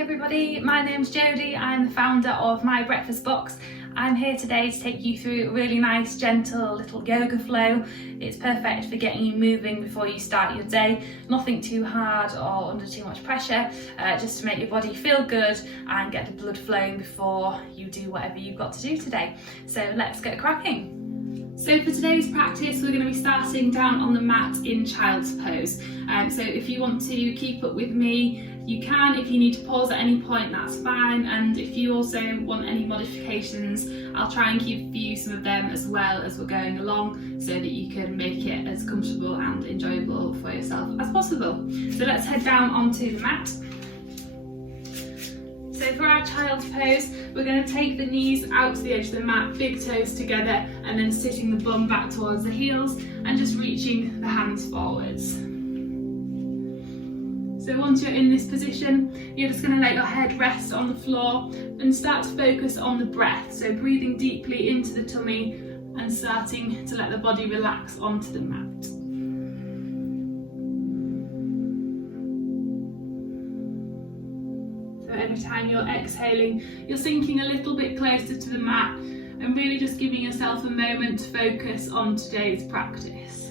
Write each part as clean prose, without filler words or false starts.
Hi everybody, my name's Jodie. I'm the founder of My Breakfast Box. I'm here today to take you through a really nice, gentle little yoga flow. It's perfect for getting you moving before you start your day. Nothing too hard or under too much pressure, just to make your body feel good and get the blood flowing before you do whatever you've got to do today. So let's get cracking. So for today's practice, we're going to be starting down on the mat in child's pose. So if you want to keep up with me, you can. If you need to pause at any point, that's fine. And if you also want any modifications, I'll try and give you some of them as well as we're going along, so that you can make it as comfortable and enjoyable for yourself as possible. So let's head down onto the mat. So for our child's pose, we're going to take the knees out to the edge of the mat, big toes together, and then sitting the bum back towards the heels and just reaching the hands forwards. So once you're in this position, you're just going to let your head rest on the floor and start to focus on the breath. So breathing deeply into the tummy and starting to let the body relax onto the mat. Every time you're exhaling, you're sinking a little bit closer to the mat and really just giving yourself a moment to focus on today's practice.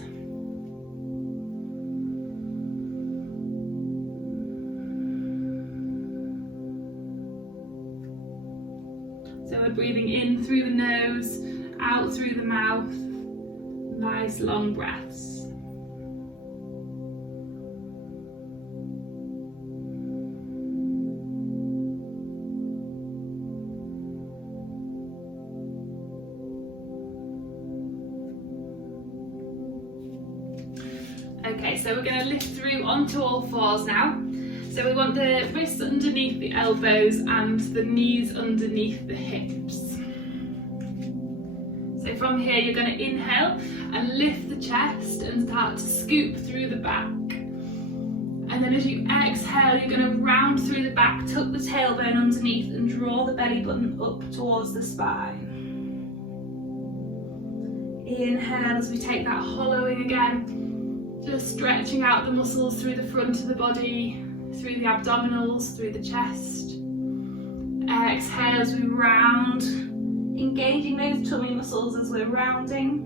So we're breathing in through the nose, out through the mouth, nice long breaths. Okay, so we're going to lift through onto all fours now. So we want the wrists underneath the elbows and the knees underneath the hips. So from here you're going to inhale and lift the chest and start to scoop through the back. And then as you exhale, you're going to round through the back, tuck the tailbone underneath and draw the belly button up towards the spine. Inhale as we take that hollowing again. Just stretching out the muscles through the front of the body, through the abdominals, through the chest. Exhale as we round, engaging those tummy muscles as we're rounding.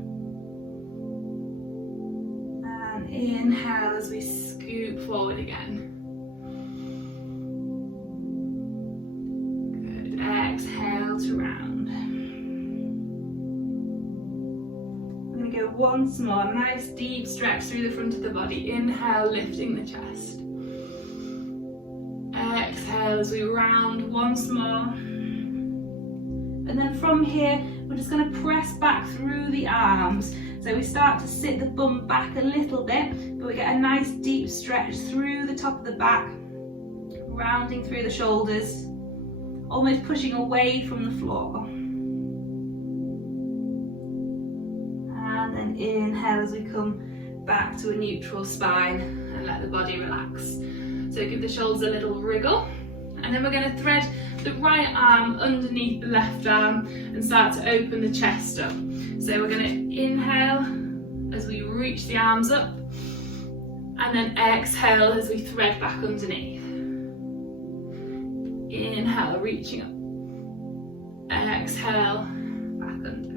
And inhale as we scoop forward again. Good. Exhale to round. Go once more, nice deep stretch through the front of the body. Inhale, lifting the chest. Exhale as we round once more. And then from here, we're just going to press back through the arms. So we start to sit the bum back a little bit, but we get a nice deep stretch through the top of the back, rounding through the shoulders, almost pushing away from the floor. Inhale as we come back to a neutral spine and let the body relax. So give the shoulders a little wriggle, and then we're going to thread the right arm underneath the left arm and start to open the chest up. So we're going to inhale as we reach the arms up, and then exhale as we thread back underneath. Inhale, reaching up. Exhale, back under.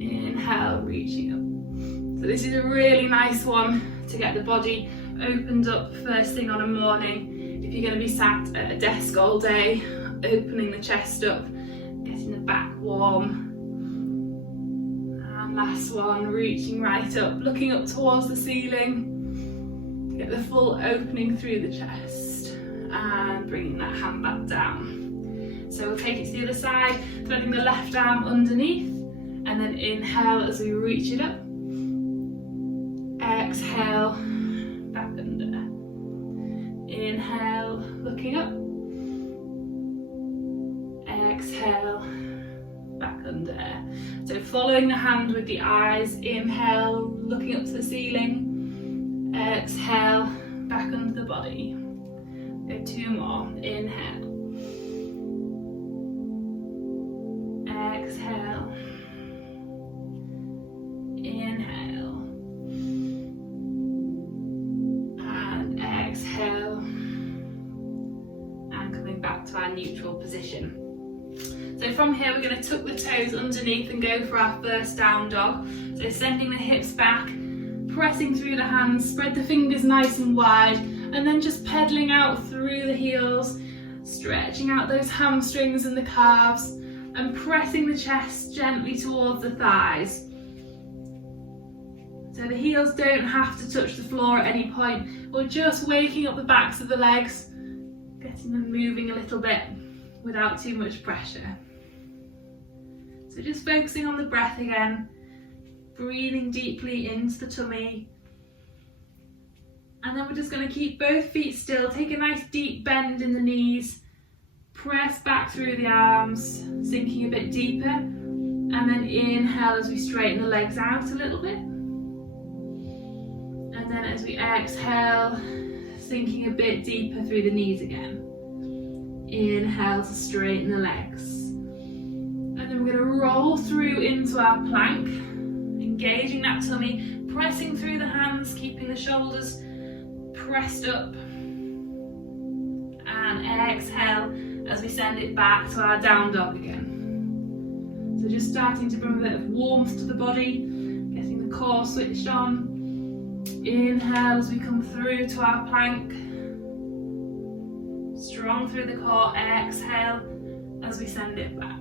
Inhale, reaching up. So this is a really nice one to get the body opened up first thing on a morning. If you're going to be sat at a desk all day, opening the chest up, getting the back warm. And last one, reaching right up, looking up towards the ceiling to get the full opening through the chest, and bringing that hand back down. So we'll take it to the other side, threading the left arm underneath. And then inhale as we reach it up. Exhale, back under. Inhale, looking up. Exhale, back under. So following the hand with the eyes. Inhale, looking up to the ceiling. Exhale, back under the body. Go two more. Inhale. Exhale. Inhale and exhale neutral position. So from here we're going to tuck the toes underneath and go for our first down dog. So sending the hips back, pressing through the hands, spread the fingers nice and wide, and then just pedaling out through the heels, stretching out those hamstrings and the calves, and pressing the chest gently towards the thighs. So the heels don't have to touch the floor at any point. We're just waking up the backs of the legs, getting them moving a little bit without too much pressure. So just focusing on the breath again, breathing deeply into the tummy. And then we're just going to keep both feet still, take a nice deep bend in the knees, press back through the arms, sinking a bit deeper, and then inhale as we straighten the legs out a little bit. And then as we exhale, sinking a bit deeper through the knees again. Inhale to straighten the legs. And then we're going to roll through into our plank, engaging that tummy, pressing through the hands, keeping the shoulders pressed up. And exhale as we send it back to our down dog again. So just starting to bring a bit of warmth to the body, getting the core switched on. Inhale as we come through to our plank. Strong through the core. Exhale as we send it back.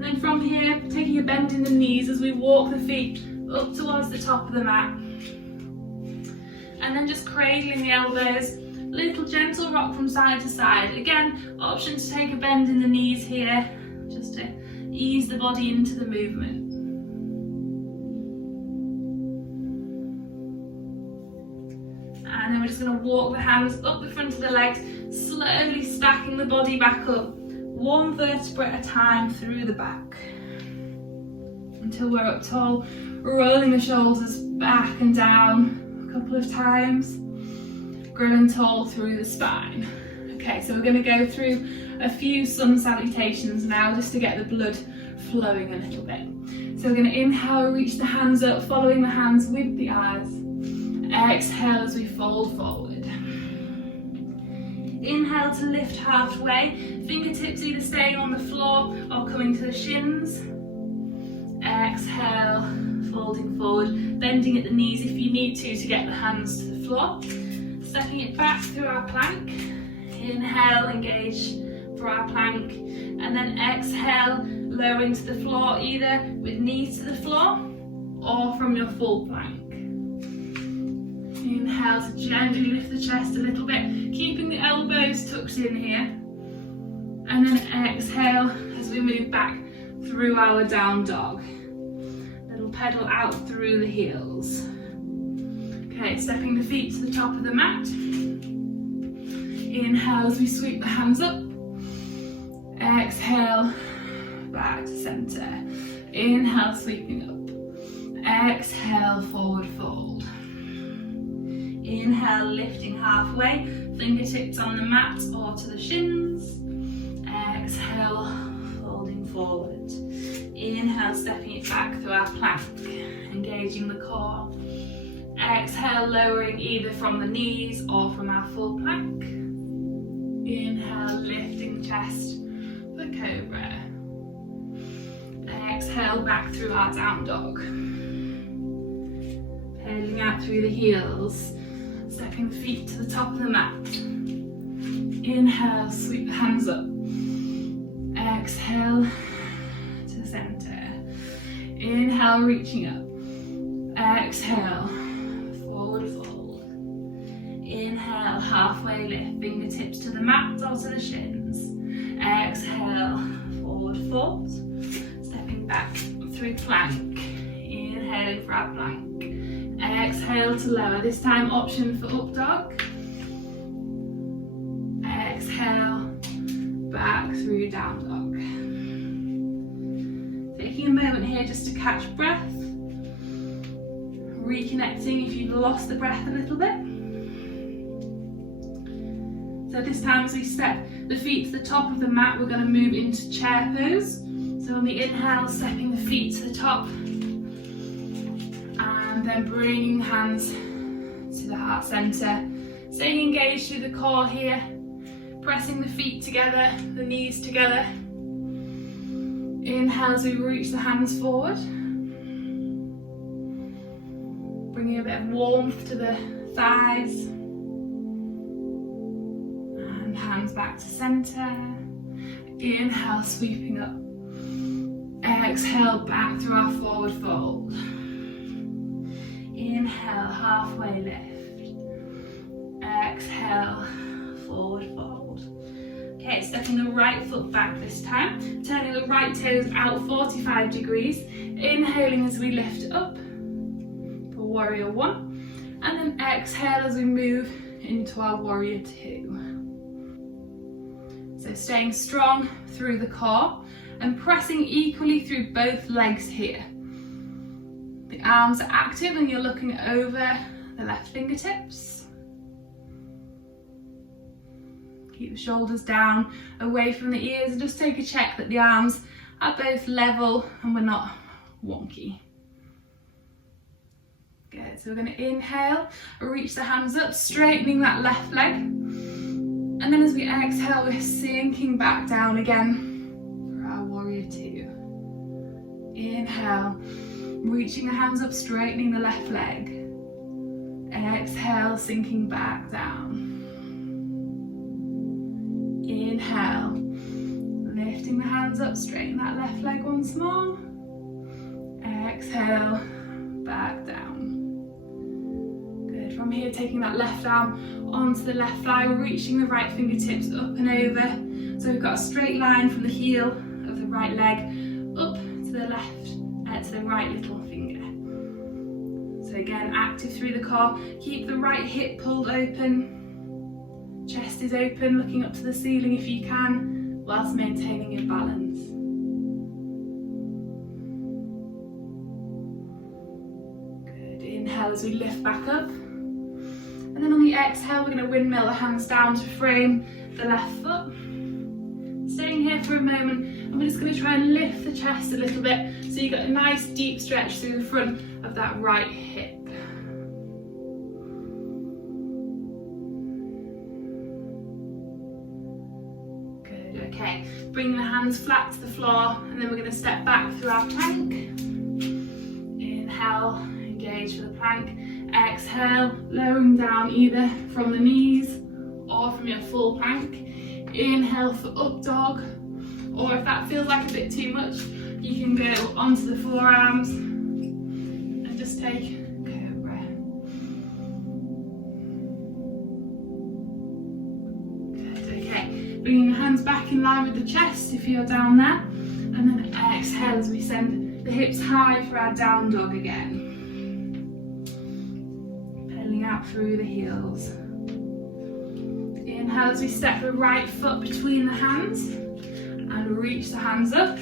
Then from here, taking a bend in the knees as we walk the feet up towards the top of the mat. And then just cradling the elbows, little gentle rock from side to side. Again, option to take a bend in the knees here, just to ease the body into the movement. And then we're just going to walk the hands up the front of the legs, slowly stacking the body back up, one vertebra at a time through the back, until we're up tall, rolling the shoulders back and down a couple of times, growing tall through the spine. Okay, so we're going to go through a few sun salutations now, just to get the blood flowing a little bit. So we're going to inhale, reach the hands up, following the hands with the eyes. Exhale as we fold forward. Inhale to lift halfway, fingertips either staying on the floor or coming to the shins. Exhale, folding forward, bending at the knees if you need to get the hands to the floor. Stepping it back through our plank. Inhale, engage for our plank, and then exhale, lower into the floor, either with knees to the floor or from your full plank. Inhale to gently lift the chest a little bit, keeping the elbows tucked in here. And then exhale as we move back through our down dog. Little pedal out through the heels. Okay, stepping the feet to the top of the mat. Inhale as we sweep the hands up. Exhale, back to center. Inhale, sweeping up. Exhale, forward fold. Inhale, lifting halfway, fingertips on the mat or to the shins. Exhale, folding forward. Inhale, stepping it back through our plank, engaging the core. Exhale, lowering either from the knees or from our full plank. Inhale, lifting the chest for cobra. Exhale, back through our down dog. Pedaling out through the heels. Stepping the feet to the top of the mat. Inhale, sweep the hands up. Exhale to the center. Inhale, reaching up. Exhale, forward fold. Inhale, halfway lift, fingertips to the mat or to the shins. Exhale, forward fold. Stepping back through plank. Inhaling for our plank. Exhale to lower, this time option for up dog. Exhale, back through down dog. Taking a moment here just to catch breath. Reconnecting if you've lost the breath a little bit. So this time as we step the feet to the top of the mat, we're going to move into chair pose. So on the inhale, stepping the feet to the top. And then bringing the hands to the heart center. Staying engaged through the core here. Pressing the feet together, the knees together. Inhale as we reach the hands forward. Bringing a bit of warmth to the thighs. And hands back to centre. Inhale, sweeping up. Exhale, back through our forward fold. Inhale, halfway lift. Exhale, forward fold. Okay, stepping the right foot back this time. Turning the right toes out 45 degrees. Inhaling as we lift up for warrior one. And then exhale as we move into our warrior two. So staying strong through the core and pressing equally through both legs here. The arms are active and you're looking over the left fingertips. Keep the shoulders down, away from the ears, and just take a check that the arms are both level and we're not wonky. Good, so we're going to inhale, reach the hands up, straightening that left leg. And then as we exhale, we're sinking back down again for our warrior two. Inhale, reaching the hands up, straightening the left leg. Exhale, sinking back down. Inhale, lifting the hands up, straighten that left leg once more. Exhale, back down. Good, from here taking that left arm onto the left thigh, reaching the right fingertips up and over. So we've got a straight line from the heel of the right leg up to the left, to the right little finger. So again, active through the core. Keep the right hip pulled open. Chest is open, looking up to the ceiling if you can, whilst maintaining your balance. Good, inhale as we lift back up. And then on the exhale, we're going to windmill the hands down to frame the left foot. Staying here for a moment, and we're just going to try and lift the chest a little bit, so you get a nice deep stretch through the front of that right hip. Okay, bring the hands flat to the floor, and then we're going to step back through our plank. Inhale, engage for the plank. Exhale, lowering down either from the knees or from your full plank. Inhale for up dog, or if that feels like a bit too much, you can go onto the forearms and just take cobra. Good, okay. Bringing the hands back in line with the chest if you're down there, and then exhale as we send the hips high for our down dog again. Pedaling out through the heels. Inhale as we step the right foot between the hands and reach the hands up.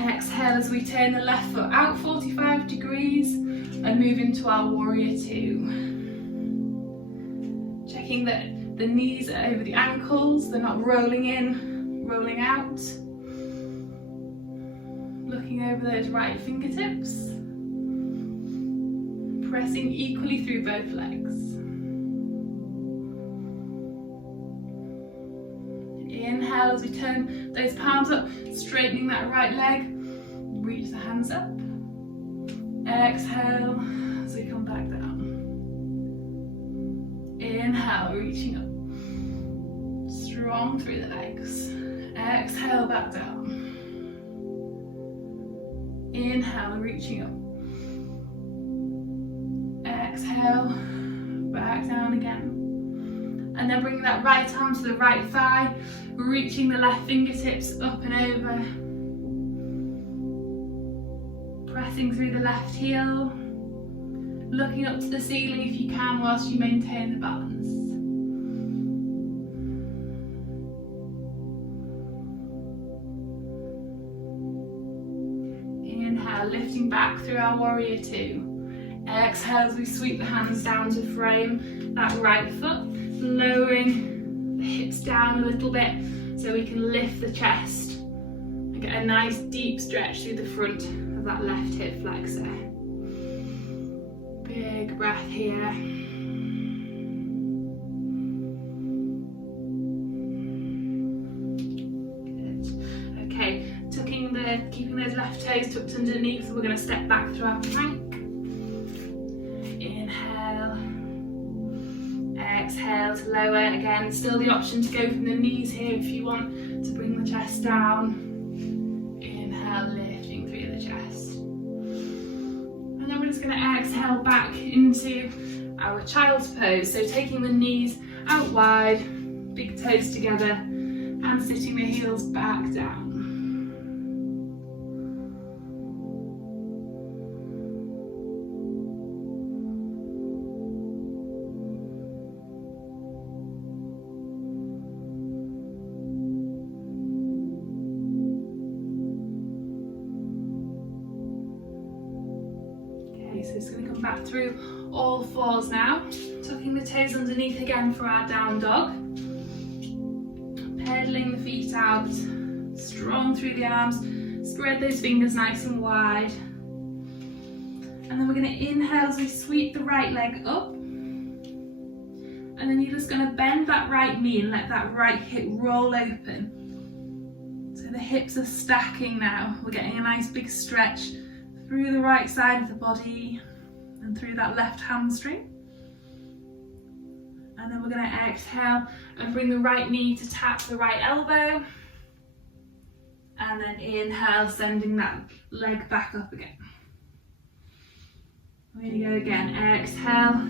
Exhale as we turn the left foot out 45 degrees and move into our warrior two. Checking that the knees are over the ankles, they're not rolling in, rolling out. Looking over those right fingertips. Pressing equally through both legs. Inhale as we turn those palms up, straightening that right leg. Reach the hands up. Exhale as we come back down. Inhale, reaching up. Strong through the legs. Exhale, back down. Inhale, reaching up. Exhale, back down again. And then bringing that right arm to the right thigh, reaching the left fingertips up and over. Pressing through the left heel, looking up to the ceiling if you can whilst you maintain the balance. Inhale, lifting back through our warrior two. Exhale as we sweep the hands down to frame that right foot, lowering the hips down a little bit so we can lift the chest and get a nice deep stretch through the front of that left hip flexor. Big breath here. those left toes tucked underneath, so we're going to step back through our plank. Inhale. Exhale to lower. Again, still the option to go from the knees here if you want to bring the chest down. Inhale, lifting through the chest. And then we're just going to exhale back into our child's pose. So taking the knees out wide, big toes together, and sitting the heels back down. So it's going to come back through all fours now, tucking the toes underneath again for our down dog, pedaling the feet out, strong through the arms, spread those fingers nice and wide, and then we're going to inhale as we sweep the right leg up, and then you're just going to bend that right knee and let that right hip roll open. So the hips are stacking now, we're getting a nice big stretch through the right side of the body and through that left hamstring. And then we're going to exhale and bring the right knee to tap the right elbow. And then inhale, sending that leg back up again. We're going to go again. Exhale,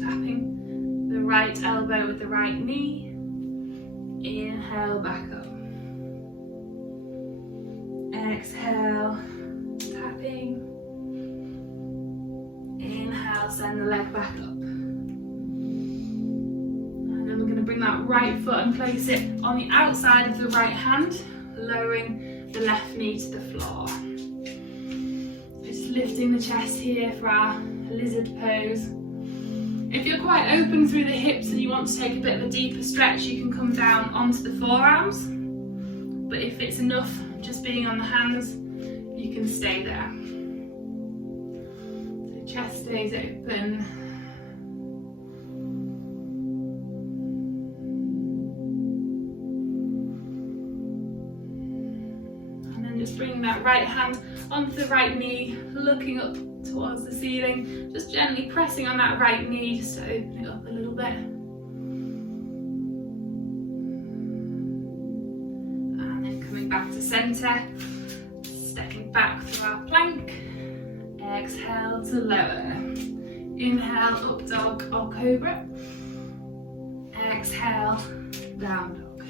tapping the right elbow with the right knee. Inhale, back up. Exhale, tapping. Inhale, send the leg back up. And then we're going to bring that right foot and place it on the outside of the right hand, lowering the left knee to the floor. Just lifting the chest here for our lizard pose. If you're quite open through the hips and you want to take a bit of a deeper stretch, you can come down onto the forearms. But if it's enough just being on the hands, you can stay there. So chest stays open. And then just bringing that right hand onto the right knee, looking up towards the ceiling, just gently pressing on that right knee just to open it up a little bit. And then coming back to centre, stepping back through our plank. Exhale to lower. Inhale, up dog or cobra. Exhale, down dog.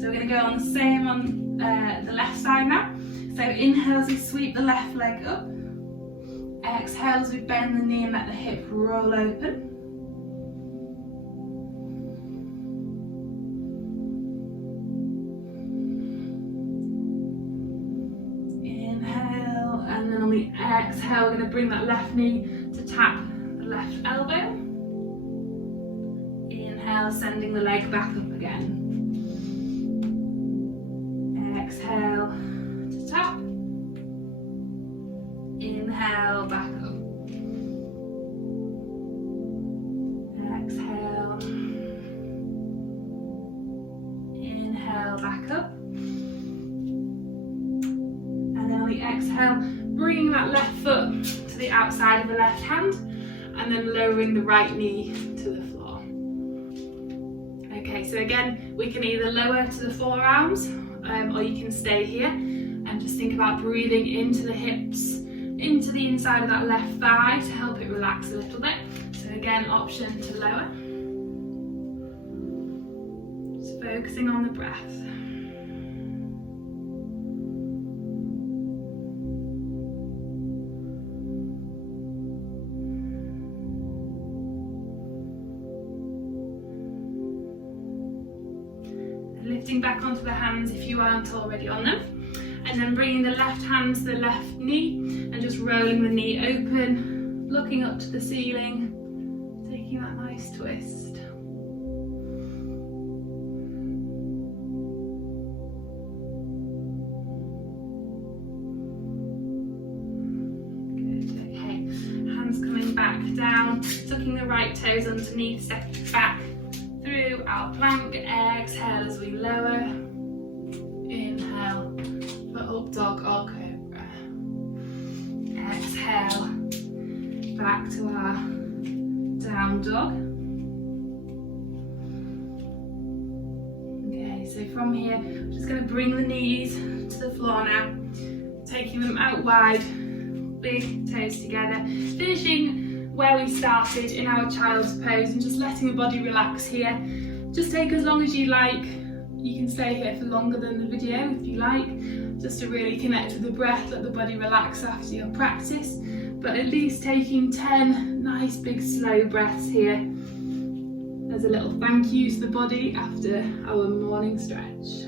So we're going to go on the same on the left side now. So inhale as we sweep the left leg up. Exhale as we bend the knee and let the hip roll open. Inhale, and then on the exhale we're going to bring that left knee to tap the left elbow. Inhale, sending the leg back up again. Exhale to tap. Inhale, back up. Exhale. Inhale, back up. And then on the exhale, bringing that left foot to the outside of the left hand, and then lowering the right knee to the floor. Okay, so again, we can either lower to the forearms, or you can stay here and just think about breathing into the hips, into the inside of that left thigh to help it relax a little bit. So again, option to lower. Just focusing on the breath. Lifting back onto the hands if you aren't already on them. And then bringing the left hand to the left knee and just rolling the knee open, looking up to the ceiling, taking that nice twist. Good, okay. Hands coming back down, tucking the right toes underneath, stepping back through our plank. Exhale as we lower. Inhale for up up dog or cobra. Exhale, back to our down dog. Okay, so from here, I'm just going to bring the knees to the floor now, taking them out wide, big toes together, finishing where we started in our child's pose and just letting the body relax here. Just take as long as you like. You can stay here for longer than the video if you like, just to really connect with the breath, let the body relax after your practice, but at least taking 10 nice big slow breaths here as a little thank you to the body after our morning stretch.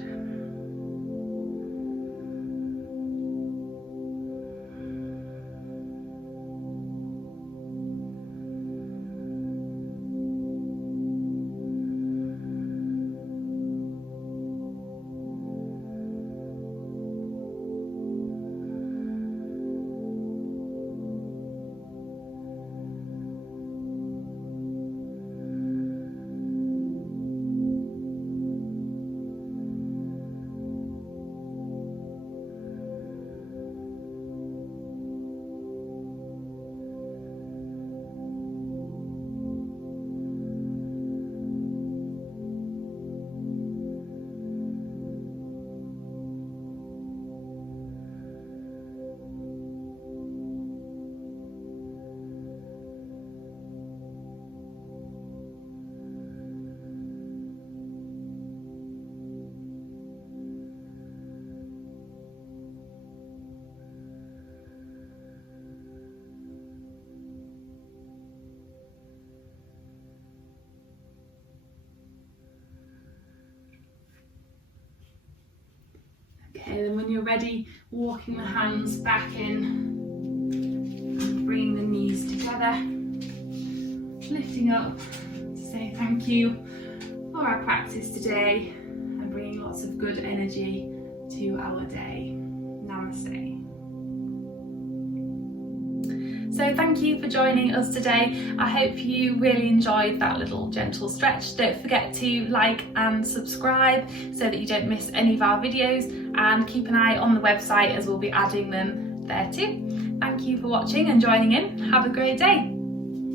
Okay, then when you're ready, walking the hands back in and bringing the knees together, lifting up to say thank you for our practice today and bringing lots of good energy to our day. Namaste. So thank you for joining us today. I hope you really enjoyed that little gentle stretch. Don't forget to like and subscribe so that you don't miss any of our videos, and keep an eye on the website as we'll be adding them there too. Thank you for watching and joining in. Have a great day.